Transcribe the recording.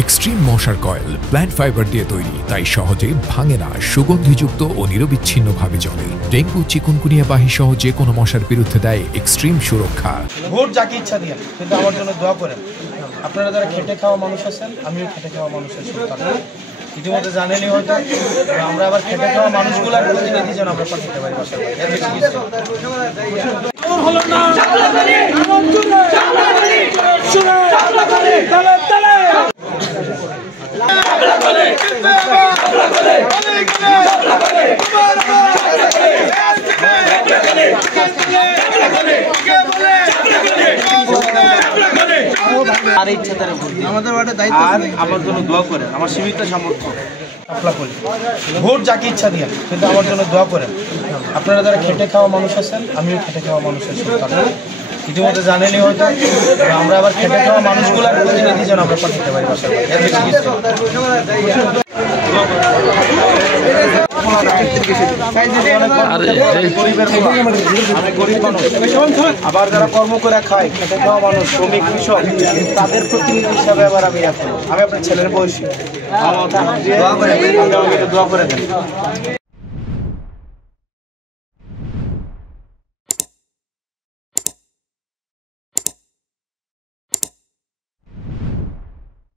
Extreme মশার coil plant fibre দিয়ে তৈরি, তাই সহজে ভাঙে না, সুগন্ধিযুক্ত ও নিরবিচ্ছিন্নভাবে জ্বলে। ডেঙ্গু, চিকুনগুনিয়া বাহি সহ যে কোনো মশার বিরুদ্ধে দেয় এক্সট্রিম সুরক্ষা। ভোট যাকে ইচ্ছা দিয়ে কিন্তু আমার জন্য দোয়া করেন। আপনারা যারা খেটে খাওয়া মানুষ আছেন, আমিও খেটে খাওয়া মানুষের সন্তান। ইতিমধ্যে জানেনই হয়তো আমরা আবার খেটে খাওয়া মানুষগুলোর প্রতিনিধি যেন আমরা পাঠাতে পারি বাসায়। আমার জন্য দোয়া করেন, আমার সীমিত সামর্থ্য ভোট যাকে ইচ্ছা দিয়ে কিন্তু আমার জন্য দোয়া করেন। আপনারা যারা খেটে খাওয়া মানুষ আছেন, আমিও খেটে খাওয়া মানুষের সন্তান। ইতিমধ্যে জানেনই হয়তো আমরা আবার খেটে খাওয়া মানুষগুলোর প্রতিনিধি যেন আমরা পাঠাতে পারি বাসায়। আবার যারা কর্ম করে খায়, খেটে খাওয়া মানুষ, শ্রমিক, কৃষক, তাদের প্রতিনিধি হিসাবে আবার আমি আপনার ছেলের বয়সী দোয়া করে দেন।